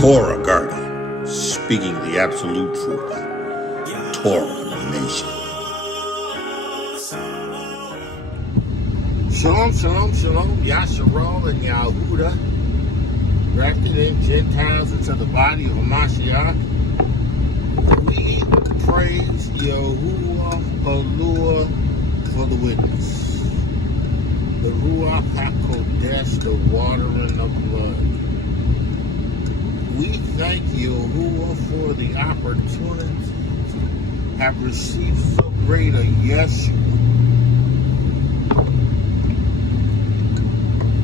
ToRaH Guardian, speaking the absolute truth. ToRaH Nation. Shalom, shalom, shalom. Yashar and Yahudah. Grafted in Gentiles into the body of Mashiach. We praise Yahuwah Halua for the witness. The Ruach HaKodesh, the watering of blood. We thank Yahuwah for the opportunity to have received so great a Yashar.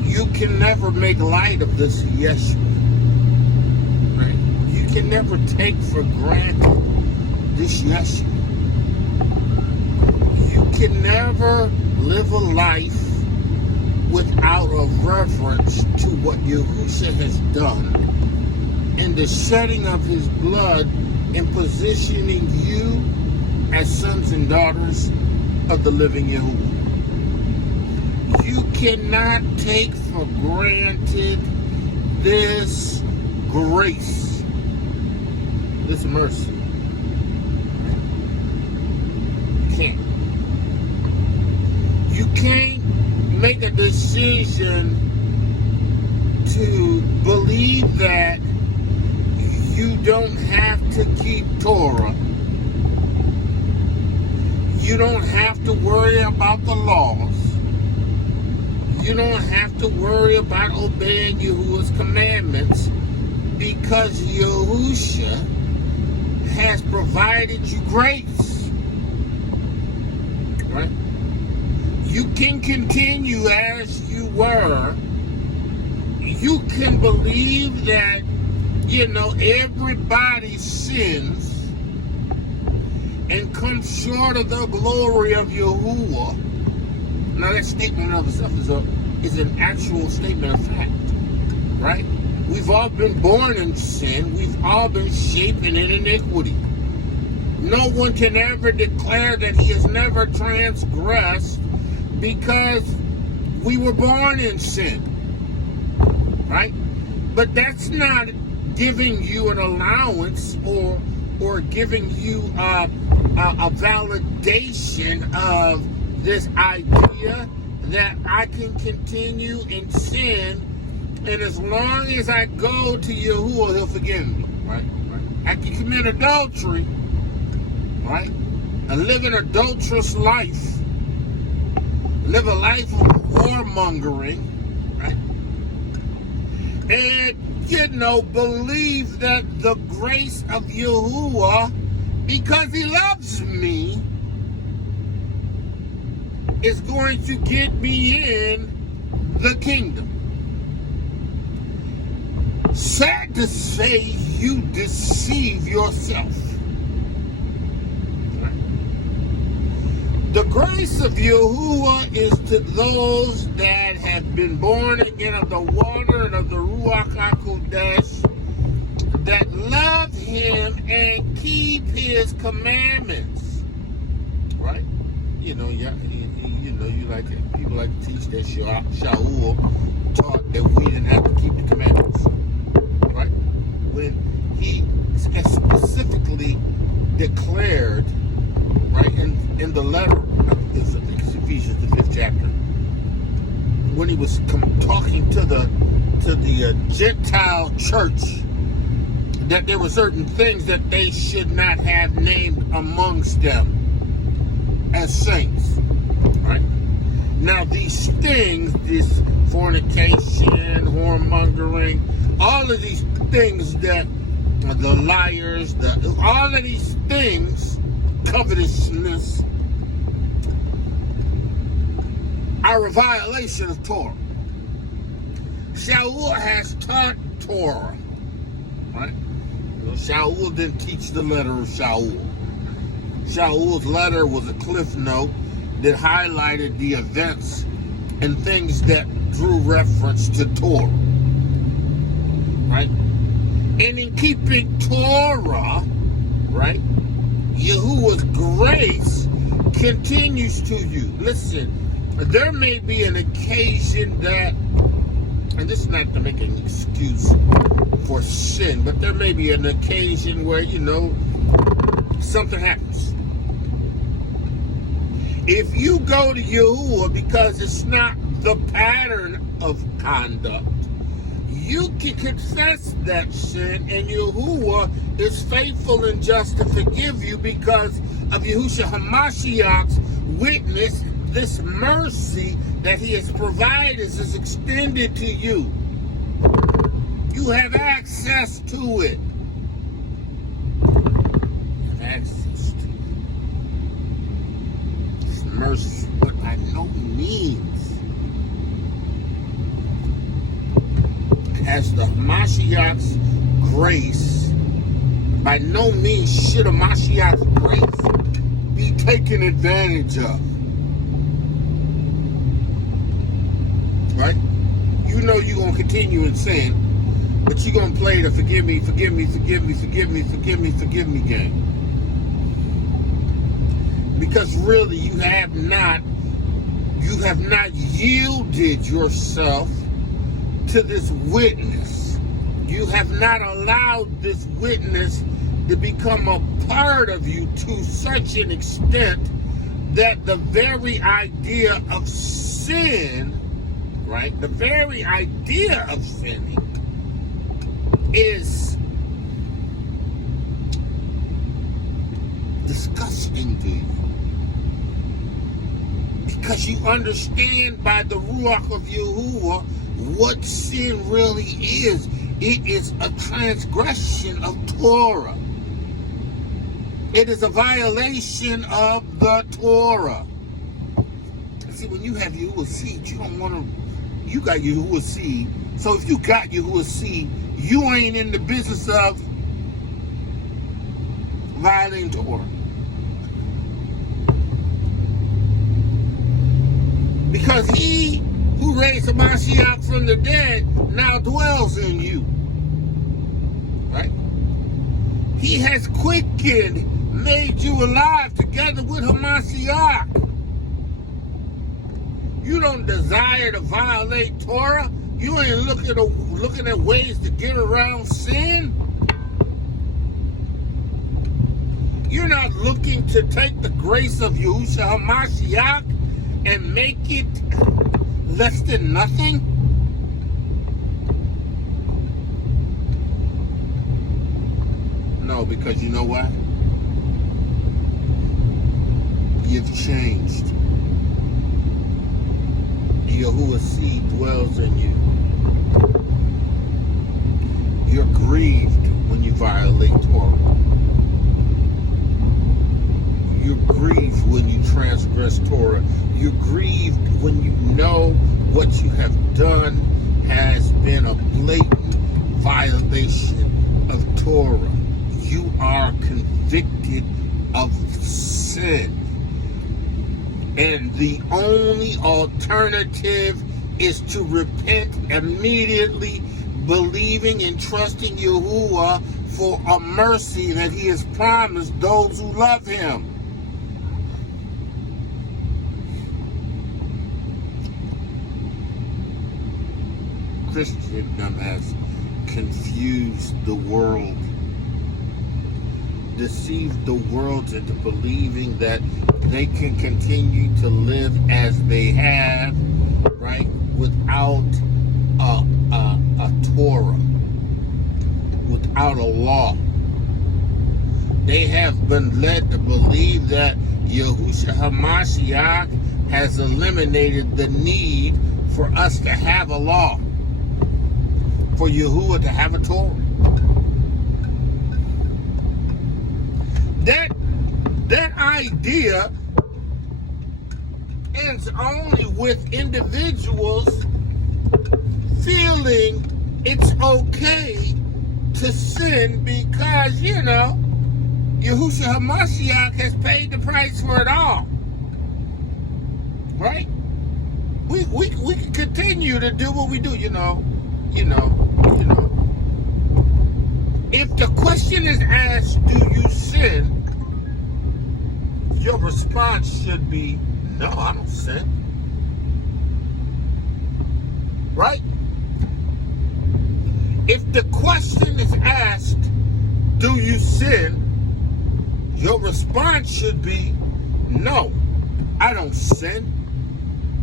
You can never make light of this Yashar. Right? You can never take for granted this Yashar. You can never live a life without a reverence to what Yahusha has done in the shedding of his blood and positioning you as sons and daughters of the living Yahuwah. You cannot take for granted this grace, this mercy. You can't. You can't make a decision to believe that you don't have to keep ToRaH. You don't have to worry about the laws. You don't have to worry about obeying Yahuwah's commandments because Yahusha has provided you grace. Right? You can continue as you were. You can believe that, everybody sins and comes short of the glory of Yahuwah. Now that statement of itself is an actual statement of fact, right? We've all been born in sin. We've all been shaped in iniquity. No one can ever declare that he has never transgressed because we were born in sin, right? But that's not giving you an allowance or giving you a validation of this idea that I can continue in sin, and as long as I go to Yahuwah, he'll forgive me, right? I can commit adultery, right? And live an adulterous life, live a life of warmongering, right? And, believe that the grace of Yahuwah, because he loves me, is going to get me in the kingdom. Sad to say, you deceive yourself. Right? The grace of Yahuwah is to those that have been born again of the water and of the Ruach HaKodesh, that love him and keep his commandments. Right? You like it. People like to teach that Shaul taught that we didn't have to keep the commandments, right? When he specifically declared, right, in the letter, I think it's Ephesians, the 5th chapter, when he was talking to the Gentile church, that there were certain things that they should not have named amongst them as saints, right? Now these things, this fornication, whoremongering, all of these things that the liars, all of these things, covetousness, are a violation of ToRaH. Shaul has taught ToRaH, right? Shaul didn't teach the letter of Shaul. Shaul's letter was a cliff note that highlighted the events and things that drew reference to ToRaH, right? And in keeping ToRaH, right, Yahuwah's grace continues to you. Listen, there may be an occasion that and this is not to make an excuse for sin, but there may be an occasion where, something happens. If you go to Yahuwah because it's not the pattern of conduct, you can confess that sin, and Yahuwah is faithful and just to forgive you because of Yahushua HaMashiach's witness. This mercy that he has provided is extended to you. You have access to it. You have access to it. This mercy, but by no means has the Mashiach's grace, by no means should a Mashiach's grace be taken advantage of. Right? You know you're going to continue in sin, but you're going to play the forgive me game. Because really you have not yielded yourself to this witness. You have not allowed this witness to become a part of you to such an extent that the very idea of sin, right? The very idea of sinning is disgusting to you. Because you understand by the Ruach of Yahuwah what sin really is. It is a transgression of ToRaH. It is a violation of the ToRaH. See, when you have Yahuwah's seed, you don't want to. You got Yahuwah's seed. So if you got Yahuwah's seed, you ain't in the business of violating ToRaH. Because he who raised the Mashiach from the dead now dwells in you. Right? He has quickened, made you alive together with Mashiach. You don't desire to violate ToRaH. You ain't looking at ways to get around sin. You're not looking to take the grace of Yahushua HaMashiach and make it less than nothing. No, because you know what? You've changed. Yahuwah's seed dwells in you. You're grieved when you violate ToRaH. You're grieved when you transgress ToRaH. You're grieved when you know what you have done has been a blatant violation of ToRaH. You are convicted of sin. And the only alternative is to repent immediately, believing and trusting Yahuwah for a mercy that he has promised those who love him. Christendom has confused the world, deceived the world into believing that they can continue to live as they have, right, without a ToRaH, without a law. They have been led to believe that Yahushua HaMashiach has eliminated the need for us to have a law, for Yahuwah to have a ToRaH. That idea ends only with individuals feeling it's okay to sin because, Yahushua HaMashiach has paid the price for it all. Right? We can continue to do what we do, If the question is asked, do you sin? Your response should be, no, I don't sin. Right? If the question is asked, do you sin? Your response should be, no, I don't sin.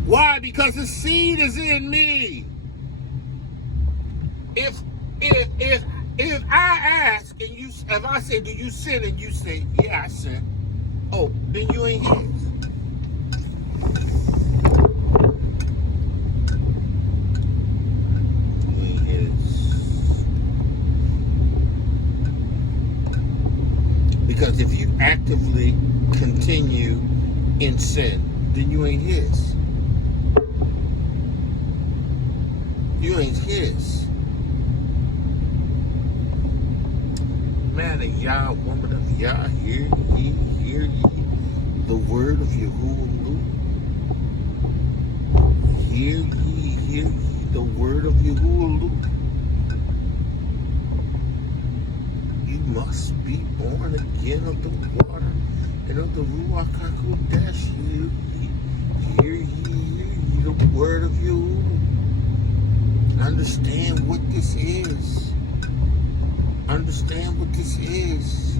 Why? Because the seed is in me. If I ask and if I say, do you sin? And you say, yeah, I sin. Oh, then you ain't his. You ain't his. Because if you actively continue in sin, then you ain't his. You ain't his. Man of Yah, woman of Yah, hear ye the word of Yahudah. Hear ye the word of Yahudah. You must be born again of the water and of the Ruach HaKodesh. Hear ye the word of Yahudah. Understand what this is. Understand what this is.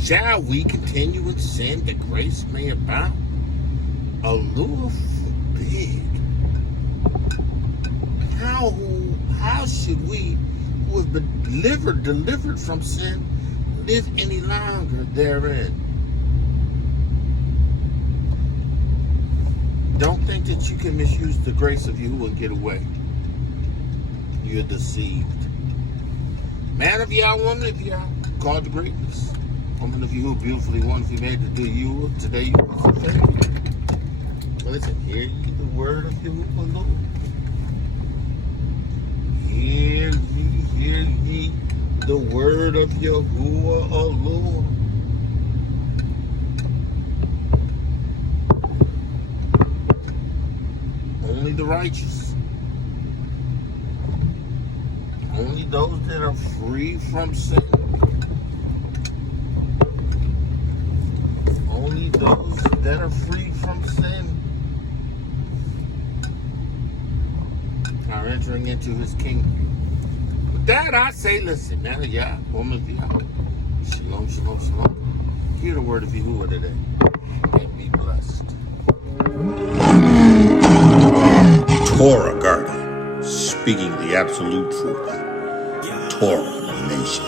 Shall we continue in sin that grace may abound? Allah forbid. How should we, who have been delivered from sin, live any longer therein? Don't think that you can misuse the grace of Yahudah and get away. You're deceived. Man of Yah, woman of Yah, called to greatness. Woman of Yahudah, beautifully, wonderfully made to do you. Today you are favored. Listen, hear ye the word of Yahudah, Lord. Hear ye the word of Yahudah, O Lord. Only the righteous. Only those that are free from sin. Only those that are free from sin are entering into his kingdom. With that, I say, listen, man of Yah, woman of Yah. Shalom, shalom, shalom. Hear the word of Yahudah today. And be blessed. ToRaH Garden, speaking the absolute truth. ToRaH Nation.